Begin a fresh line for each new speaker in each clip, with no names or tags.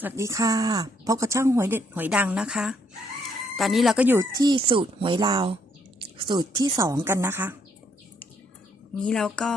สวัสดีค่ะ พบกับช่างหวยเด็ดหวยดังนะคะ ตอนนี้เราก็อยู่ที่สูตรหวยลาว สูตรที่สองกันนะคะ นี้เราก็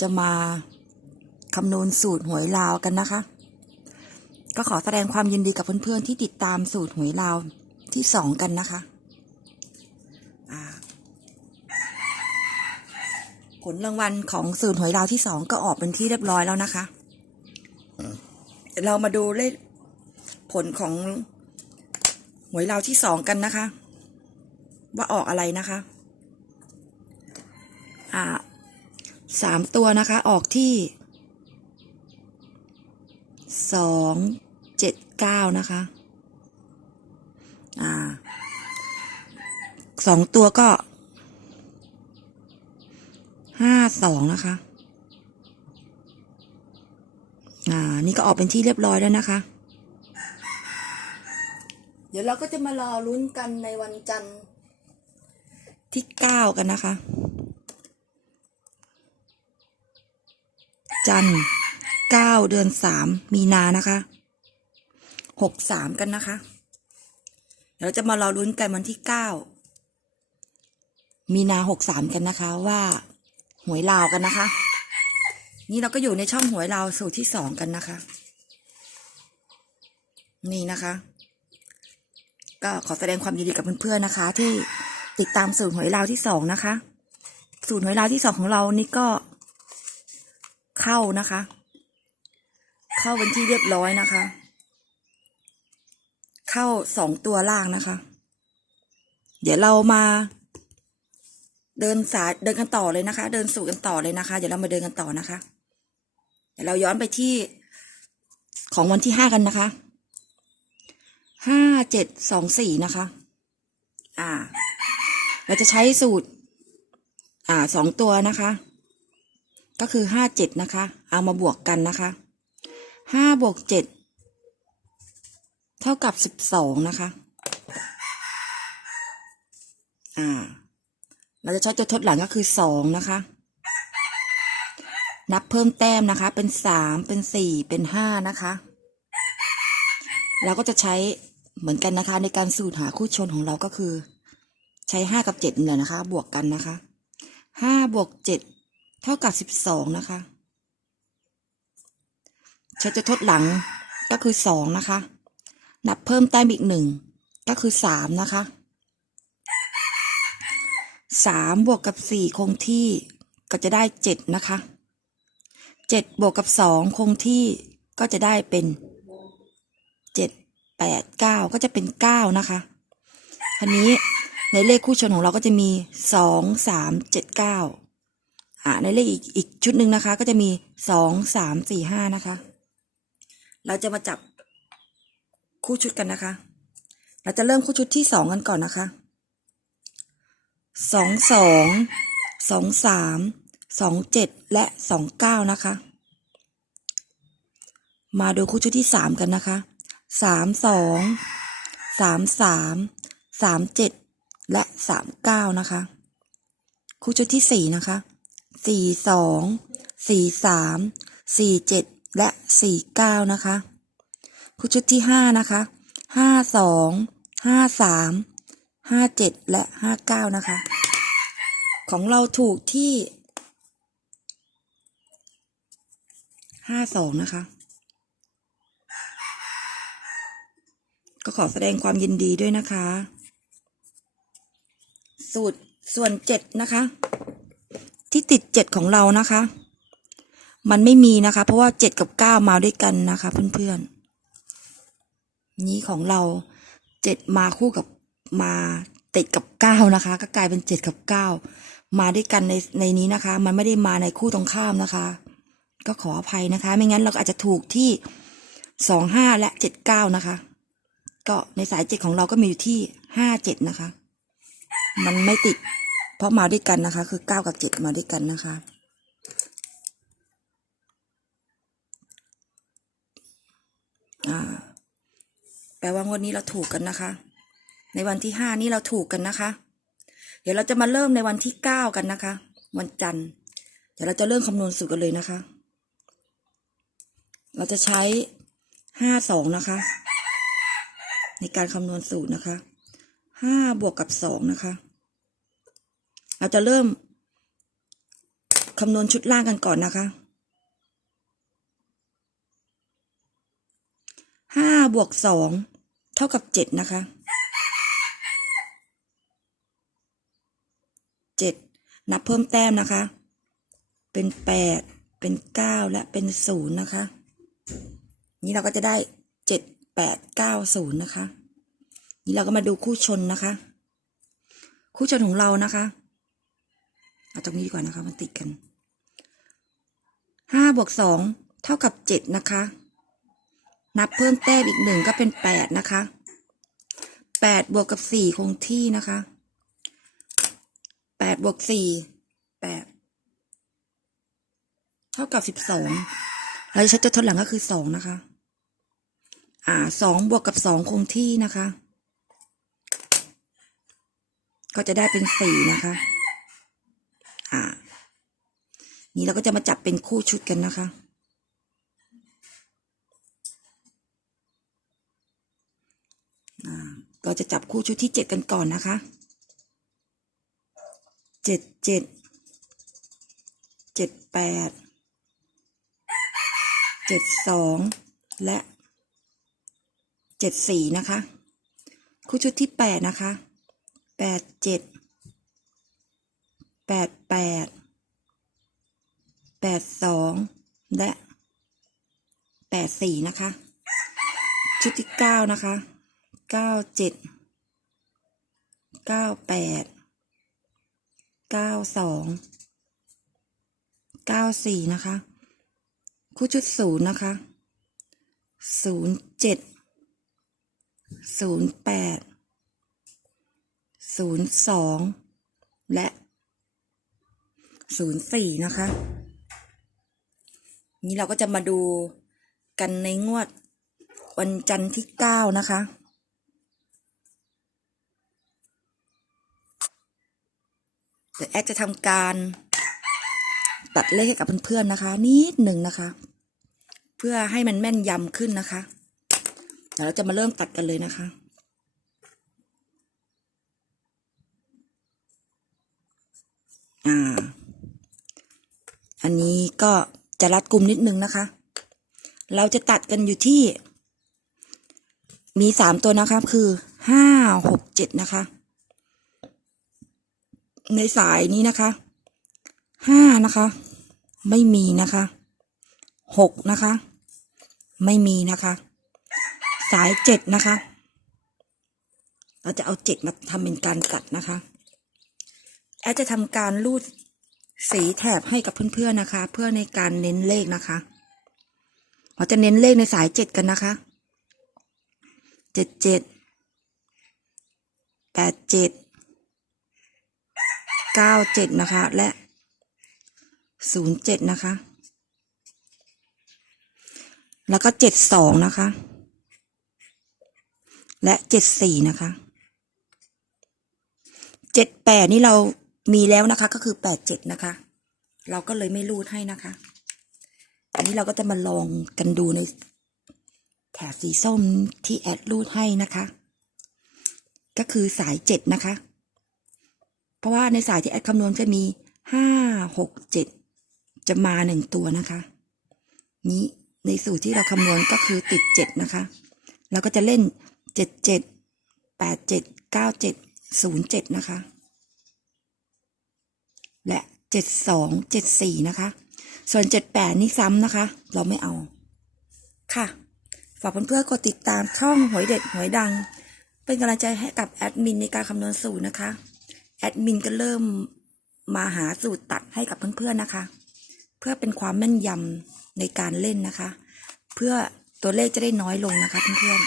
จะมาคำนวณสูตรหวยลาวกันนะคะ ก็ขอแสดงความยินดีกับเพื่อนๆที่ติดตามสูตรหวยลาวที่สองกันนะคะ ผลรางวัลของสูตรหวยลาวที่สองก็ออกเป็นที่เรียบร้อยแล้วนะคะ เรามาดูเลขผลของหวยเราวที่สองกันนะคะ ว่าออกอะไรนะคะ อ่าสามตัวนะคะ ออกที่สองเจ็ดเก้านะคะ อ่าสองตัวก็ห้าสองนะคะ อ่า นี่ก็ออกเป็นที่เรียบร้อยแล้วนะคะ เดี๋ยวเราก็จะมารอลุ้นกันในวันจันทร์ที่เก้ากันนะคะ จันทร์เก้าเดือนสามมีนานะคะหกสามกันนะคะ เดี๋ยวเราจะมารอลุ้นกันวันที่เก้ามีนาหกสามกันนะคะว่าหวยลาวกันนะคะ นี่เราก็อยู่ในช่องหวยเราสูตรที่สองกันนะคะ นี่นะคะ ก็ขอแสดงความยินดีกับเพื่อนๆนะคะ ที่ติดตามสูตรหวยเราที่สองนะคะ สูตรหวยเราที่สองของเรานี่ก็ เข้านะคะ เข้าเป็นที่เรียบร้อยนะคะ เข้าสองตัวล่างนะคะ เดี๋ยวเรามาเดินสายเดินกันต่อเลยนะคะ เดินสู่กันต่อเลยนะคะ เดี๋ยวเรามาเดินกันต่อนะคะ ดี๋ยวเราย้อนไปที่ของวันที่ห้ากันนะคะ ห้าเจ็ดสองสี่นะคะ อ่า เราจะใช้สูตร อ่าสองตัวนะคะ ก็คือห้าเจ็ดนะคะ เอามาบวกกันนะคะห้าบวกเจ็ดเท่ากับสิบสองนะคะ อ่า เราจะใช้ตัวทดหลังก็คือสองนะคะ นับเพิ่มแต้มนะคะ เป็นสามเป็นสี่เป็นห้านะคะเราก็จะใช้เหมือนกันนะคะ ในการสูตรหาคู่ชนของเราก็คือ ใช้ห้ากับเจ็ดเนี่ยนะคะ บวกกันนะคะห้าบวกเจ็ดเท่ากับสิบสองนะคะใช้จะทดหลังก็คือสองนะคะ นับเพิ่มแต้มอีกหนึ่งก็คือสามนะคะสามบวกกับสี่คงที่ก็จะได้เจ็ดนะคะ เจ็ดบวกกับสองคงที่ก็จะได้เป็นเจ็ดแปดเก้าก็จะเป็นเก้านะคะทีนี้ในเลขคู่ชนของเราก็จะมีสองสามเจ็ดเก้าอ่าในเลขอีกอีกชุดหนึ่งนะคะ ก็จะมีสองสามสี่ห้านะคะ เราจะมาจับคู่ชุดกันนะคะ เราจะเริ่มคู่ชุดที่สองกันก่อนนะคะสองสองสองสาม สองเจ็ดและสองเก้านะคะ มาดูคู่ชุดที่สามกันนะคะสามสองสามสามสามเจ็ดและสามเก้านะคะ คู่ชุดที่สี่นะคะสี่สองสี่สามสี่เจ็ดและสี่เก้านะคะ คู่ชุดที่ห้านะคะห้าสองห้าสามห้าเจ็ดและห้าเก้านะคะ ของเราถูกที่ ห้าสองนะคะ ก็ขอแสดงความยินดีด้วยนะคะ สูตรส่วนเจ็ดนะคะ ที่ติดเจ็ดของเรานะคะ มันไม่มีนะคะ เพราะว่าเจ็ดกับเก้ามาด้วยกันนะคะ เพื่อนๆ นี้ของเราเจ็ดมาคู่กับมาติดกับเก้านะคะ ก็กลายเป็นเจ็ดกับเก้ามาด้วยกันในในนี้นะคะ มันไม่ได้มาในคู่ตรงข้ามนะคะ ก็ขออภัยนะคะ ไม่งั้นเราก็อาจจะถูกที่สองห้าและเจ็ดเก้านะคะ ก็ในสายเจ็ดของเราก็มีอยู่ที่ห้าเจ็ดนะคะ มันไม่ติด เพราะมาด้วยกันนะคะ คือเก้ากับเจ็ดมาด้วยกันนะคะ อ่า แปลว่างวดนี้เราถูกกันนะคะ ในวันที่ห้านี้เราถูกกันนะคะ เดี๋ยวเราจะมาเริ่มในวันที่เก้ากันนะคะ วันจันทร์เดี๋ยวเราจะเริ่มคำนวณสูตรกันเลยนะคะ เราจะใช้ห้าสองนะคะ ในการคำนวณสูตรนะคะห้าบวกกับสองนะคะ เราจะเริ่มคำนวณชุดล่างกันก่อนนะคะห้าบวกสองเท่ากับเจ็ดนะคะเจ็ดนับเพิ่มแต้มนะคะ เป็นแปดเป็นเก้าและเป็นศูนย์นะคะ นี่เราก็จะได้เจ็ดแปดเก้าศูนย์นะคะ นี่เราก็มาดูคู่ชนนะคะ คู่ชนของเรานะคะเอาตรงนี้ดีกว่านะคะมันติดกันห้าบวกสองเท่ากับเจ็ดนะคะ นับเพิ่มแต้มอีกหนึ่งก็เป็นแปดนะคะแปดบวกกับสี่คงที่นะคะแปดบวกสี่แปดเท่ากับสิบสอง เราจะใช้ตัวทดหลังก็คือสองนะคะ อ่าสองบวกกับสองคงที่นะคะ ก็จะได้เป็นสี่นะคะ อ่า นี่เราก็จะมาจับเป็นคู่ชุดกันนะคะอ่าก็จะจับคู่ชุดที่เจ็ดกันก่อนนะคะเจ็ดเจ็ดเจ็ดแปด เจ็ดสองและเจ็ดสี่นะคะ คู่ชุดที่แปดนะคะแปดเจ็ดแปดแปดแปดสองและแปดสี่นะคะ ชุดที่เก้านะคะเก้าเจ็ดเก้าแปดเก้าสองเก้าสี่นะคะ คู่ชุดศูนย์นะคะศูนย์เจ็ดศูนย์แปดศูนย์สองและศูนย์สี่นะคะ นี้เราก็จะมาดูกันในงวดวันจันทร์ที่เก้านะคะเดี๋ยวแอดจะทำการตัดเลขให้กับเพื่อนๆนะคะ นิดหนึ่งนะคะ เพื่อให้มันแม่นยำขึ้นนะคะเดี๋ยวเราจะมาเริ่มตัดกันเลยนะคะอ่าอันนี้ก็จะรัดกลุ่มนิดนึงนะคะ เราจะตัดกันอยู่ที่ มีสามตัวนะคะคือห้าหกเจ็ดนะคะ ในสายนี้นะคะห้านะคะ ไม่มีนะคะหกนะคะ ไม่มีนะคะ สายเจ็ดนะคะ เราจะเอาเจ็ดมาทำเป็นการกัดนะคะ แอดจะทำการรูดสีแถบให้กับเพื่อนๆนะคะ เพื่อในการเน้นเลขนะคะเราจะเน้นเลขในสายเจ็ดกันนะคะเจ็ดเจ็ดแปดเจ็ดเก้าเจ็ดนะคะ และศูนย์เจ็ดนะคะ แล้วก็เจ็ดสองนะคะ และเจ็ดสี่นะคะเจ็ดแปดนี่เรามีแล้วนะคะ ก็คือแปดเจ็ดนะคะ เราก็เลยไม่รูดให้นะคะ อันนี้เราก็จะมาลองกันดูในแถบสีส้มที่แอดรูดให้นะคะ ก็คือสายเจ็ดนะคะ เพราะว่าในสายที่แอดคำนวณจะมีห้าหกเจ็ดจะมาหนึ่งตัวนะคะ นี้ ในสูตรที่เราคำนวณก็คือติดเจ็ดนะคะ เราก็จะเล่นเจ็ดเจ็ดแปดเจ็ดเก้าเจ็ดศูนย์เจ็ดนะคะ และเจ็ดสองเจ็ดสี่นะคะ ส่วนเจ็ดแปดนี่ซ้ำนะคะ เราไม่เอา ค่ะ ฝากเพื่อนๆกดติดตามช่องหวยเด็ดหวยดัง เป็นกำลังใจให้กับแอดมินในการคำนวณสูตรนะคะ แอดมินก็เริ่มมาหาสูตรตัดให้กับเพื่อนๆนะคะ เพื่อเป็นความแม่นยำ ในการเล่นนะคะ เพื่อตัวเลขจะได้น้อยลงนะคะเพื่อน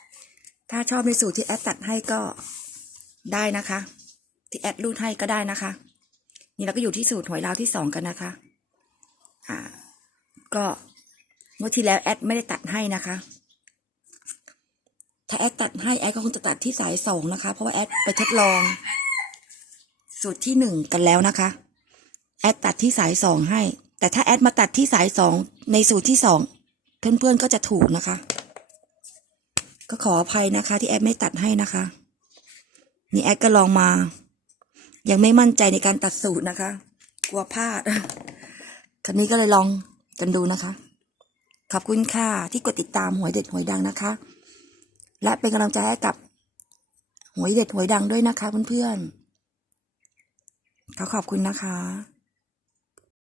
ๆถ้าชอบในสูตรที่แอดตัดให้ก็ได้นะคะ ที่แอดรูดให้ก็ได้นะคะ นี่เราก็อยู่ที่สูตรหวยลาวที่สองกันนะคะอ่าก็เมื่อที่แล้วแอดไม่ได้ตัดให้นะคะ ถ้าแอดตัดให้แอดก็คงจะตัดที่สายสองนะคะ เพราะว่าแอดไปทดลอง สูตรที่หนึ่งกันแล้วนะคะ แอดตัดที่สายสองให้ แต่ถ้าแอดมาตัดที่สายสองในสูตรที่สองเพื่อนๆก็จะถูกนะคะ ก็ขออภัยนะคะ ที่แอดไม่ตัดให้นะคะ นี่แอดก็ลองมา ยังไม่มั่นใจในการตัดสูตรนะคะ กลัวพลาดคันนี้ก็เลยลองกันดูนะคะ ขอบคุณค่ะที่กดติดตามหวยเด็ดหวยดังนะคะ และเป็นกำลังใจให้กับหวยเด็ดหวยดังด้วยนะคะเพื่อนๆขอขอบคุณนะคะ